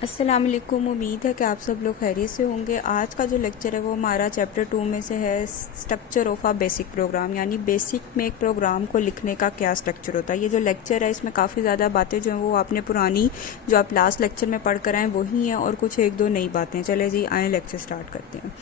अस्सलाम वालेकुम। उम्मीद है कि आप सब लोग खैरियत से होंगे। आज का जो लेक्चर है वो हमारा चैप्टर 2 में से है, structure of a basic programme, यानी बेसिक में एक प्रोग्राम को लिखने का क्या स्ट्रक्चर होता है। ये जो लेक्चर है इसमें काफ़ी ज़्यादा बातें जो हैं वो आपने पुरानी जो आप लास्ट लेक्चर में पढ़ कर आए वही हैं और कुछ एक दो नई बातें। चले जी आए लेक्चर स्टार्ट करते हैं।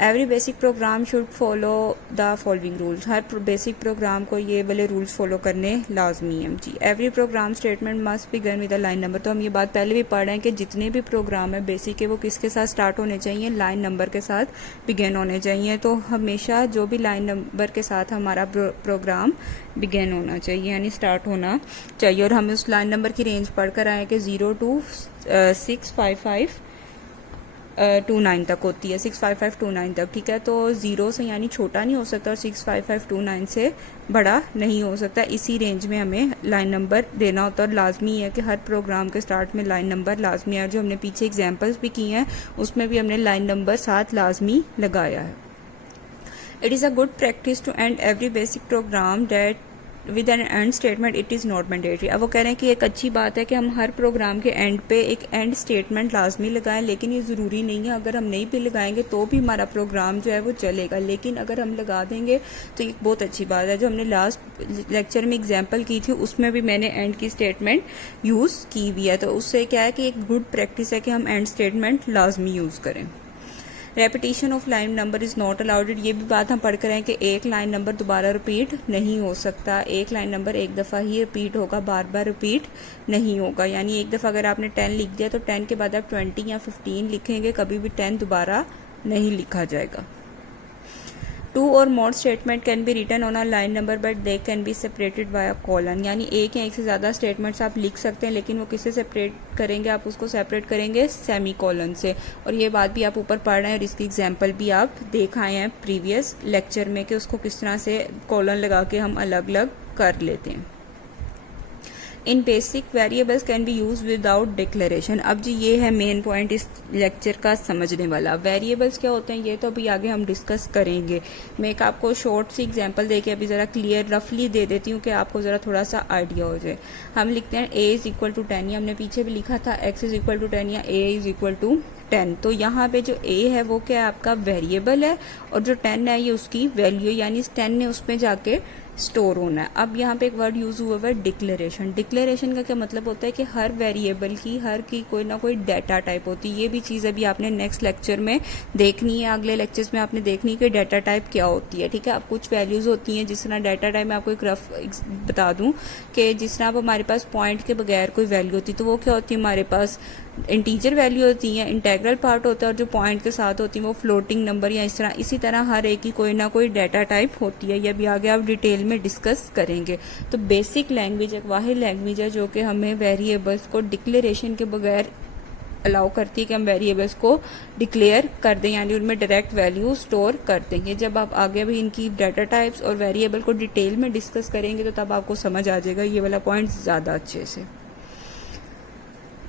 Every basic program should follow the following rules. हर बेसिक प्रोग्राम को ये वाले रूल्स फॉलो करने लाजमी हैं जी। Every program statement must begin with a line number. तो हम ये बात पहले भी पढ़ रहे हैं कि जितने भी प्रोग्राम है बेसिक के वो किसके साथ स्टार्ट होने चाहिए, लाइन नंबर के साथ बिगिन होने चाहिए। तो हमेशा जो भी लाइन नंबर के साथ हमारा प्रोग्राम बिगिन होना चाहिए यानी स्टार्ट होना चाहिए। और हम उस लाइन नंबर की रेंज पढ़ कर आए कि 0 to 65529 तक होती है, 65529 तक। ठीक है, तो 0 से यानी छोटा नहीं हो सकता और 65529 से बड़ा नहीं हो सकता। इसी रेंज में हमें लाइन नंबर देना होता है और लाजमी है कि हर प्रोग्राम के स्टार्ट में लाइन नंबर लाजमी है। जो हमने पीछे एग्जांपल्स भी किए हैं उसमें भी हमने लाइन नंबर साथ लाजमी लगाया है। It is a good practice to end every basic program that with an end statement it is not mandatory. अब वो कह रहे हैं कि एक अच्छी बात है कि हम हर प्रोग्राम के एंड पे एक एंड स्टेटमेंट लाजमी लगाएं, लेकिन ये ज़रूरी नहीं है। अगर हम नहीं भी लगाएंगे तो भी हमारा प्रोग्राम जो है वो चलेगा, लेकिन अगर हम लगा देंगे तो एक बहुत अच्छी बात है। जो हमने लास्ट लेक्चर में एग्जाम्पल की थी उसमें भी मैंने एंड की स्टेटमेंट यूज़ की हुई है। तो उससे क्या है कि एक गुड प्रैक्टिस है कि हम एंड स्टेटमेंट लाजमी यूज़ करें। Repetition of line number is not allowed. ये भी बात हम पढ़ कर हैं कि एक लाइन नंबर दोबारा रिपीट नहीं हो सकता। एक लाइन नंबर एक दफ़ा ही रिपीट होगा, बार बार रिपीट नहीं होगा। यानी एक दफ़ा अगर आपने 10 लिख दिया तो 10 के बाद आप 20 या 15 लिखेंगे, कभी भी 10 दोबारा नहीं लिखा जाएगा। 2 और more statement can be written on a line number but they can be separated by a colon. यानी एक या एक से ज़्यादा स्टेटमेंट्स आप लिख सकते हैं, लेकिन वो किससे सेपरेट करेंगे, आप उसको सेपरेट करेंगे सेमी कॉलन से। और ये बात भी आप ऊपर पढ़ रहे हैं और इसकी एग्जांपल भी आप देख आए हैं प्रीवियस लेक्चर में कि उसको किस तरह से कॉलन लगा के हम अलग अलग कर लेते हैं। In basic variables can be use without declaration. अब जी ये है मेन पॉइंट इस लेक्चर का समझने वाला। वेरिएबल्स क्या होते हैं ये तो अभी आगे हम डिस्कस करेंगे। मैं एक आपको शॉर्ट सी एग्जांपल देके अभी ज़रा क्लियर रफली दे देती हूँ कि आपको ज़रा थोड़ा सा आइडिया हो जाए। हम लिखते हैं a इज इक्वल टू 10, या हमने पीछे भी लिखा था x इज इक्वल टू 10 या a इज इक्वल टू 10। तो यहाँ पे जो a है वो क्या है, आपका वेरिएबल है, और जो 10 है ये उसकी वैल्यू, यानी 10 ने उसमें जाके स्टोर होना है। अब यहाँ पे एक वर्ड यूज हुआ है डिक्लेरेशन। डिक्लेरेशन का क्या मतलब होता है कि हर वेरिएबल की हर की कोई ना कोई डाटा टाइप होती है। ये भी चीज़ अभी आपने नेक्स्ट लेक्चर में देखनी है, अगले लेक्चर्स में आपने देखनी है कि डाटा टाइप क्या होती है। ठीक है, अब कुछ वैल्यूज होती हैं जिस तरह डाटा टाइप में आपको एक रफ बता दूं कि जिस तरह अब हमारे पास पॉइंट के बगैर कोई वैल्यू होती है तो वो क्या होती है, हमारे पास इंटीजर वैल्यू होती है, इंटेग्रल पार्ट होता है, और जो पॉइंट के साथ होती है वो फ्लोटिंग नंबर या इसी तरह हर एक की कोई ना कोई डाटा टाइप होती है। ये भी आगे आप डिटेल में डिस्कस करेंगे। तो बेसिक लैंग्वेज एक वाहिद लैंग्वेज है जो कि हमें वेरिएबल्स को डिक्लेरेशन के बगैर अलाउ करती है कि हम वेरिएबल्स को डिक्लेयर कर दें, यानी उनमें डायरेक्ट वैल्यू स्टोर कर देंगे। जब आप आगे भी इनकी डाटा टाइप्स और वेरिएबल को डिटेल में डिस्कस करेंगे तो तब आपको समझ आ जाएगा ये वाला पॉइंट ज़्यादा अच्छे से।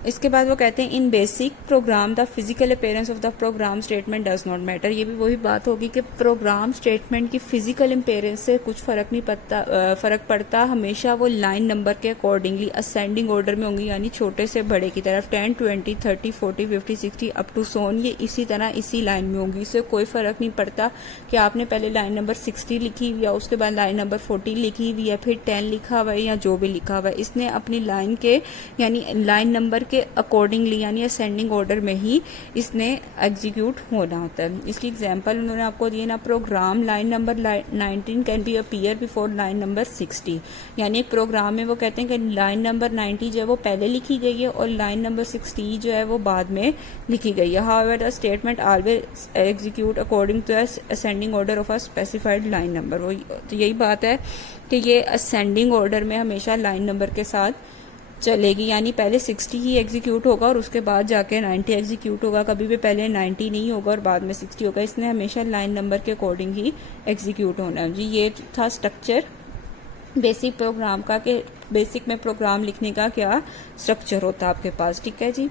इसके बाद वो कहते हैं in basic program the physical appearance of the program statement does not matter. ये भी वही बात होगी कि प्रोग्राम स्टेटमेंट की फिजिकल अपीयरेंस से कुछ फर्क पड़ता हमेशा वो लाइन नंबर के अकॉर्डिंगली असेंडिंग ऑर्डर में होंगी, यानी छोटे से बड़े की तरफ 10, 20, 30, 40, 50, 60 अप टू सोन, ये इसी तरह इसी लाइन में होंगी। इससे कोई फर्क नहीं पड़ता कि आपने पहले लाइन नंबर 60 लिखी हुई है, उसके बाद लाइन नंबर 40 लिखी हुई है, फिर 10 लिखा हुआ है या जो भी लिखा हुआ है। इसने अपनी लाइन के यानी लाइन नंबर के अकॉर्डिंगली यानी असेंडिंग ऑर्डर में ही इसने एग्जीक्यूट होना होता है। इसकी एग्जांपल उन्होंने आपको दिए ना, program line number 19 can be appear before line number 60। यानी एक प्रोग्राम में वो कहते हैं कि लाइन नंबर 90 जो है वो पहले लिखी गई है और लाइन नंबर 60 जो है वो बाद में लिखी गई है। However the statement always execute according to ascending order of a specified line number. वो तो यही बात है कि ये असेंडिंग ऑर्डर में हमेशा लाइन नंबर के साथ चलेगी, यानी पहले 60 ही एग्जीक्यूट होगा और उसके बाद जाके 90 एग्जीक्यूट होगा। कभी भी पहले 90 नहीं होगा और बाद में 60 होगा। इसने हमेशा लाइन नंबर के अकॉर्डिंग ही एग्जीक्यूट होना है जी। ये था स्ट्रक्चर बेसिक प्रोग्राम का कि बेसिक में प्रोग्राम लिखने का क्या स्ट्रक्चर होता है आपके पास। ठीक है जी,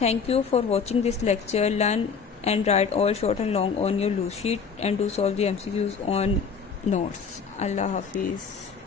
thank you for watching this lecture. Learn and write all short and long on your loose sheet and do solve the MCQs on notes. अल्लाह हाफिज़।